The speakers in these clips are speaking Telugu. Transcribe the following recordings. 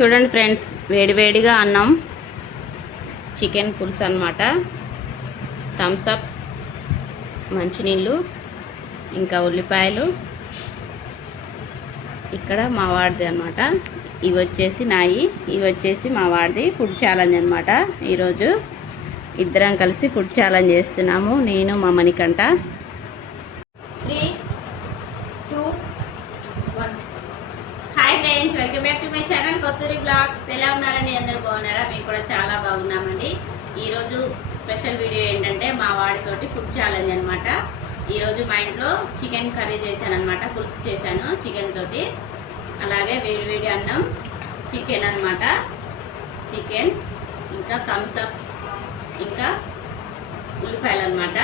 చూడండి ఫ్రెండ్స్ వేడివేడిగా అన్నం చికెన్ పులుసు అనమాట థమ్సప్ మంచినీళ్ళు ఇంకా ఉల్లిపాయలు. ఇక్కడ మా వాడిది అనమాట ఇవి వచ్చేసి నాయి ఇవి వచ్చేసి మా వాడిది ఫుడ్ ఛాలెంజ్ అనమాట ఈరోజు ఇద్దరం కలిసి ఫుడ్ ఛాలెంజ్ చేస్తున్నాము నేను మా Manikanta three two one hi friends welcome back to my channel Kothuri blogs ఎలా ఉన్నారండి? అందరు బాగున్నారా? మేము కూడా చాలా బాగున్నామండి. ఈరోజు స్పెషల్ వీడియో ఏంటంటే మా వాడితోటి ఫుడ్ ఛాలెంజ్ అనమాట ఈరోజు మా ఇంట్లో చికెన్ కర్రీ చేశాను అనమాట పులుసు చేశాను చికెన్ తోటి. అలాగే వేడి వేడి అన్నం చికెన్ అనమాట చికెన్ ఇంకా థమ్స్అప్ ఇంకా ఉల్లిపాయలు అనమాట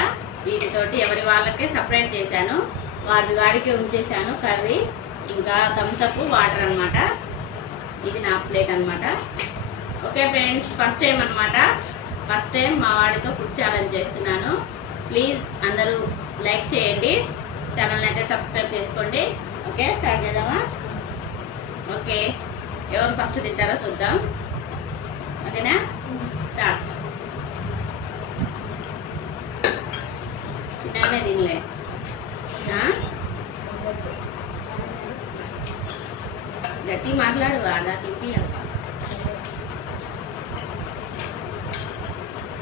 వీటితోటి ఎవరి వాళ్ళకే సపరేట్ చేశాను. వాడి వాడికి ఉంచేసాను కర్రీ ఇంకా థమ్స్అప్ వాటర్ అనమాట ఇది నా ప్లేట్ అనమాట ఓకే ఫ్రెండ్స్ ఫస్ట్ టైం అనమాట ఫస్ట్ టైం మా వాడితో ఫుడ్ ఛాలెంజ్ చేస్తున్నాను. ప్లీజ్ అందరూ లైక్ చేయండి. ఛానల్ని అయితే సబ్స్క్రైబ్ చేసుకోండి. ఓకే స్టార్ట్ చేద్దామా? ఓకే ఎవరు ఫస్ట్ తింటారో చూద్దాం. ఓకేనా? స్టార్ట్. చిన్నగానే తినలే. గట్టి మాట్లాడు అలా తిప్పి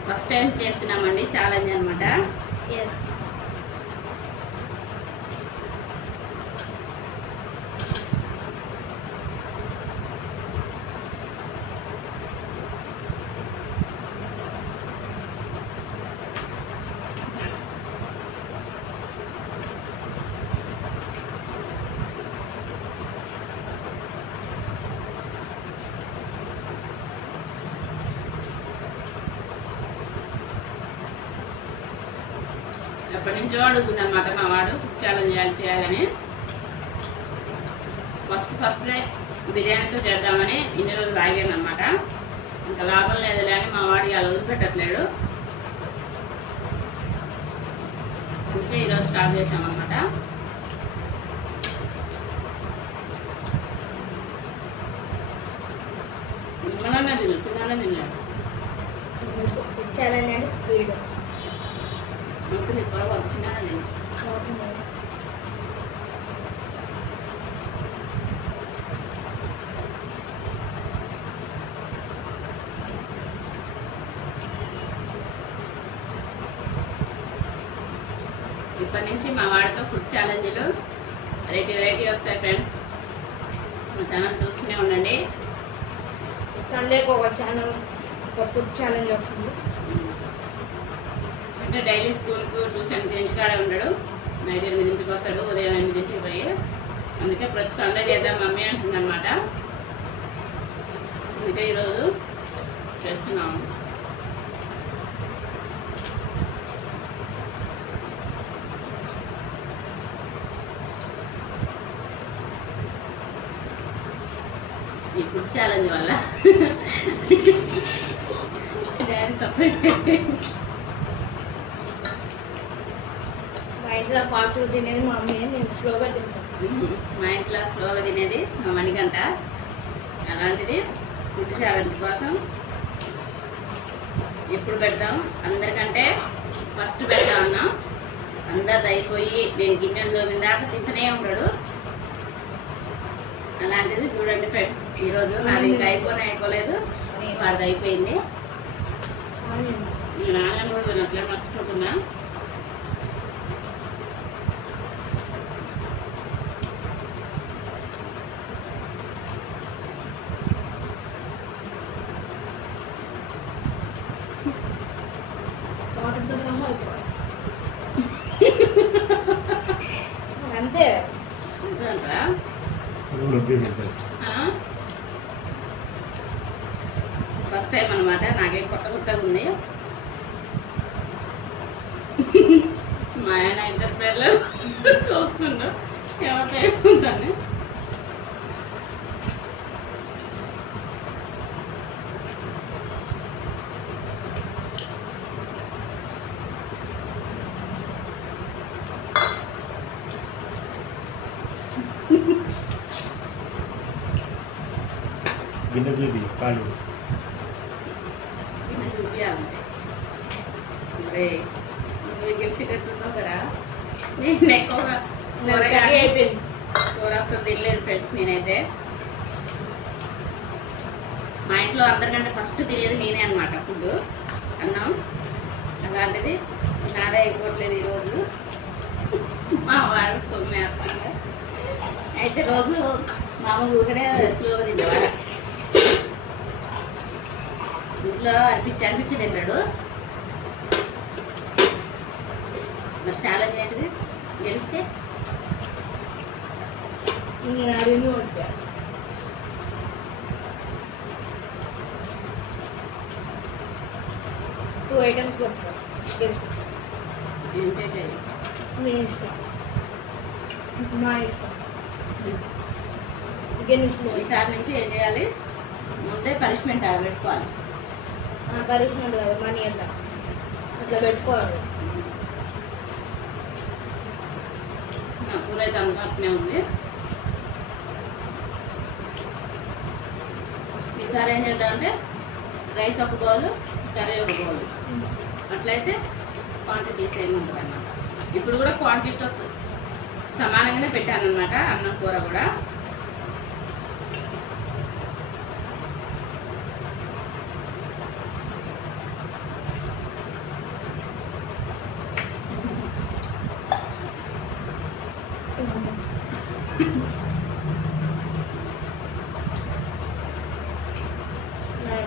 ఫస్ట్ టైం చేస్తున్నామండి ఛాలెంజ్ అనమాట ఎస్ ఎప్పటి నుంచో అడుగుతున్నమాట మా వాడు ఛాలెంజ్ చేయాలి చేయాలని. ఫస్ట్ ఫస్ట్ బిర్యానీతో చేద్దామని ఇన్ని రోజులు ఆగానమాట అనమాట ఇంకా లాభం లేదులే అని మా వాడికి అలా వదిలిపెట్టట్లేడు. అందుకే ఈరోజు స్టార్ట్ చేసామన్నమాట నిమ్మలనే తిన్నాడు చిన్ననే తినలేదు ఛాలెంజ్ అంటే స్పీడ్. అందుకే ఇప్పుడు కొంత చిన్ననే ఇప్పటి నుంచి మా వాడితో ఫుడ్ ఛాలెంజ్లు వెరైటీ వెరైటీ వస్తాయి ఫ్రెండ్స్. మా ఛానల్ చూస్తూనే ఉండండి. సండేకి ఒక ఛానల్ ఒక ఫుడ్ ఛాలెంజ్ వస్తుంది. అంటే డైలీ స్కూల్కు ట్యూషన్కి ఇంటికాడే ఉండడు. నైట్ ఎనిమిదింటికి వస్తాడు ఉదయం ఎనిమిదింటికి పోయి. అందుకే ప్రతి సండే చేద్దాం మమ్మీ అంటుందన్నమాట. అందుకే ఈరోజు చేస్తున్నాము. ఈ ఫుడ్ ఛాలెంజ్ వల్ల. డాడీ సపరేట్ మా ఇంట్లో ఫాస్ట్ తినేది మా అమ్మే నేను స్లోగా తింటాను మా ఇంట్లో స్లోగా తినేది మా మణికంట అలాంటిది ఫుడ్ ఛాలెంజ్ కోసం ఎప్పుడు పెడతాం? అందరికంటే ఫస్ట్ పెడతా ఉన్నాం అందరిది అయిపోయి నేను గిన్నెలు తోమిన దాకా తింటూనే ఉంటాడు. అలాంటిది చూడండి ఫ్రెండ్స్ ఈరోజు నాది ఇంకా అయిపోయినా అయిపోలేదు? వాడిది అయిపోయింది. నేను ఆన్లైన్ కూడా వినట్లే మర్చిపోతున్నా వాటర్తో సహా అయిపోవాలి అంతే అంటారా ఫస్ట్ టైం అనమాట నాకేం కొత్త కొత్తగా ఉంది మా ఆయన ఇద్దరు పిల్లలు చూస్తుండ్రు ఎవరితో ఏముందని. గిన్నె చూపి కాళ్ళు నువ్వు గెలిచేటట్టున్నావు కదా. నేను కూర అసలు తినలేదు ఫ్రెండ్స్ నేనైతే. మా ఇంట్లో అందరికంటే ఫస్ట్ తినేది నేనే అనమాట ఫుడ్ అన్నం అలాంటిది నాదే అయిపోవట్లేదు ఈరోజు. మా వాడు తొమ్మేస్తాను అయితే రోజు మామూలు ఊరికనే స్లోగా తినేవాడు ఇంట్లో అనిపించి అనిపించి తిన్నాడు మరి ఛాలెంజ్ ఏంటిది గెలిస్తే టూ ఐటమ్స్ ఏంటంటే? మీ ఇష్టం. మా ఇష్టం. ఈసారి నుంచి ఏం చేయాలి? ముందే పనిష్మెంట్ పెట్టుకోవాలి. పనిష్మెంట్ కదా మనీ అట్లా. అట్లా పెట్టుకోవాలి నా కూర అయితే అందుబాటునే ఉంది. ఈసారి ఏం చేద్దామంటే రైస్ ఒక బౌల్ కర్రీ ఒక బౌల్. అట్లయితే క్వాంటిటీ సేమ్ ఉంటుంది అన్నమాట ఇప్పుడు కూడా క్వాంటిటీ సమానంగానే పెట్టాను అనమాట అన్నం కూర కూడా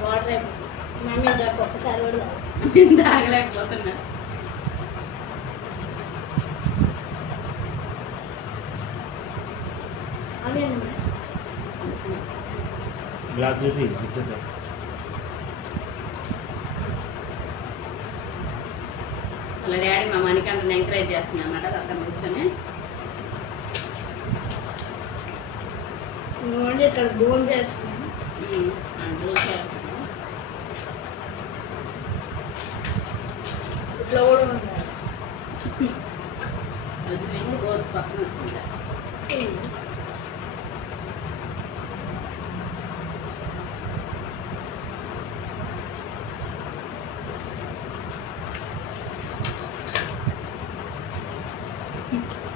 వాటర్ అయిపోయింది మమ్మీ దాకా ఒక్కసారి కూడా తాగు. తాగలేకపోతున్నా అదే గ్లాస్ చూపి ఇట్లా వాళ్ళ డాడీ మా మణికంటని ఎంకరేజ్ చేస్తుంది అన్నమాట అక్కడ కూర్చొని. ఇక్కడ బోన్ చేస్తున్నాను. ఇట్లా కూడా ఉండాలి అది పక్కన వస్తుంటా ప్లేట్ చూపి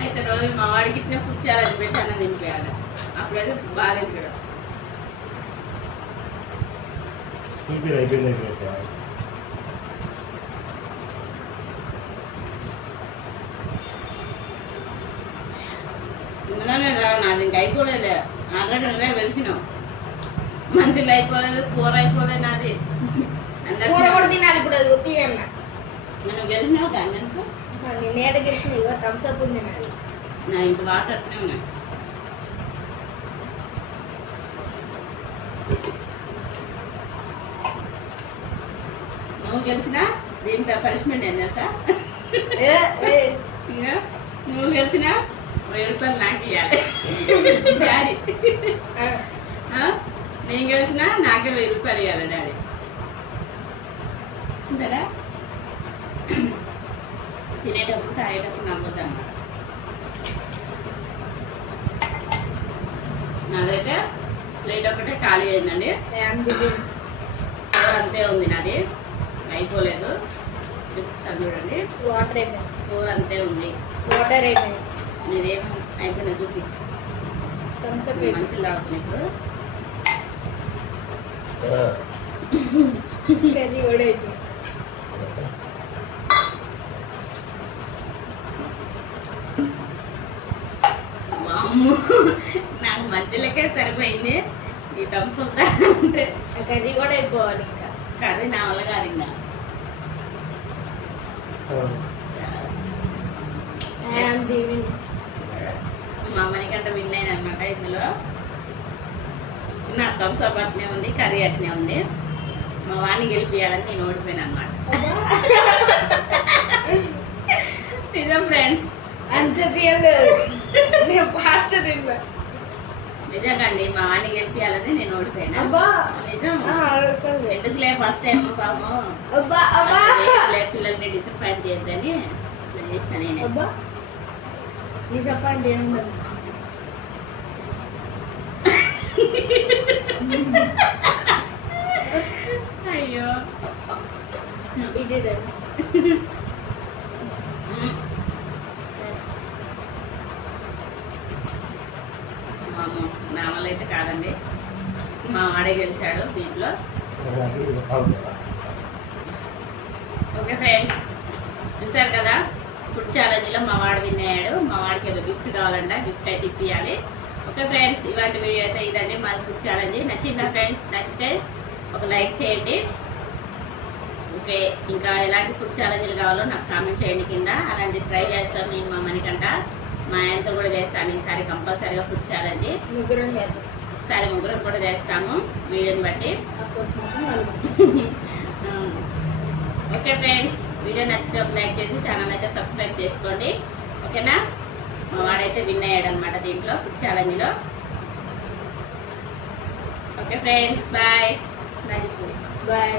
అయితే రోజు మా వాడికి ఇచ్చిన ఫుడ్ ఛాలెంజ్ పెట్టాను దింపాడు అప్పుడైతే బాగాలేదు కూడా ఇందులోనే నాది ఇంకా అయిపోలేదు. ఆల్రెడీ నువ్వే వెలిపినావు. మంచిగా అయిపోలేదు కూర అయిపోలేదు నాది. కూడా తినాలి ఇప్పుడు అది అన్న నువ్వు గెలిచినావు కానీ నాకు నేను నేట గెలిచిన ఇగో థమ్స్ అప్ ఉంది నాది. నా ఇంటి వాటర్ అట్నే ఉన్నాయి. నువ్వు గెలిచినా దీంట్లో పనిష్మెంట్ ఏం తెలుసా? ఏ, ఏ, ఇంకా నువ్వు గెలిచినా వెయ్యి రూపాయలు నాకు ఇవ్వాలి డాడీ? నేను గెలిచినా నాకే వెయ్యి రూపాయలు ఇవ్వాలి డాడీ. అంతేనా తినేటప్పుడు తాగేటప్పుడు నమ్మొద్దు అన్నమాట నాదైతే ప్లేట్ ఒకటే ఖాళీ అయిందండి. అంతే ఉంది నాది. అయిపోలేదు. చూపిస్తాను చూడండి. వాటర్ అయిపోయింది కూర అంతే ఉంది. వాటర్ అయిపోయింది అయిపోయినా చూపి మంచిగా తాగుతుంది ఇప్పుడు. కర్రీ కూడా అయిపోయింది. వామ్మో నాకు మంచిలకే సరిపోయింది. ఈ థమ్స్ అప్ అంటే. కర్రీ కూడా అయిపోవాలి ఇంకా. కర్రీ నా వల్ల కాదు ఇంకా. మా అమ్మనికంటే విన్ అయింది అనమాట ఇందులో. నా థమ్స్ అప్ అట్నే ఉంది కర్రీ అట్నే ఉంది. మా వాడిని గెలిపియాలని నేను ఓడిపోయాను అనమాట నిజం ఫ్రెండ్స్ అంత చేయలేదు ఫాస్ట్ తిన్నా నిజంగా అండి మా వాడిని గెలిపియాలని నేను ఓడిపోయాను. అబ్బా! నిజం. ఎందుకులే ఫస్ట్ టైం పాపం? అబ్బా అబ్బా! అట్లా పిల్లల్ని డిసప్పాయింట్ చేయొద్దని ఇట్లా చేసిన నేనే. డిసప్పాయింట్ ఉండదు అయ్యో. ఇది మ్మ్. వామ్మో, నా వల్ల అయితే కాదండి మా వాడే గెలిచాడు దీంట్లో. ఓకే ఫ్రెండ్స్ చూసారు కదా? ఫుడ్ ఛాలెంజ్లో మా వాడు విన్ అయ్యాడు. మా వాడికి ఏదో గిఫ్ట్ కావాలంట గిఫ్ట్ అయితే ఇప్పియాలి. ఓకే ఫ్రెండ్స్ ఇలాంటి వీడియో అయితే ఇదండి. మా ఫుడ్ ఛాలెంజ్. నచ్చిందా ఫ్రెండ్స్? నచ్చితే ఒక లైక్ చేయండి. ఓకే ఇంకా ఎలాంటి ఫుడ్ ఛాలెంజ్లు కావాలో నాకు కామెంట్ చేయండి కింద. అలాంటి ట్రై చేస్తాం నేను మా మనకంట మా ఆయనతో కూడా చేస్తాను. ఈసారి కంపల్సరీగా ఫుడ్ ఛాలెంజ్. ముగ్గురం చేద్దాం. ఒకసారి ముగ్గురం కూడా చేస్తాము. వీడియోని బట్టి. ఓకే ఫ్రెండ్స్ వీడియో నచ్చితే ఒక లైక్ చేసి ఛానల్ అయితే సబ్స్క్రైబ్ చేసుకోండి. ఓకేనా? మా వాడైతే విన్ అయ్యాడు అనమాట దీంట్లో food ఛాలెంజ్లో. Okay friends bye. Bye.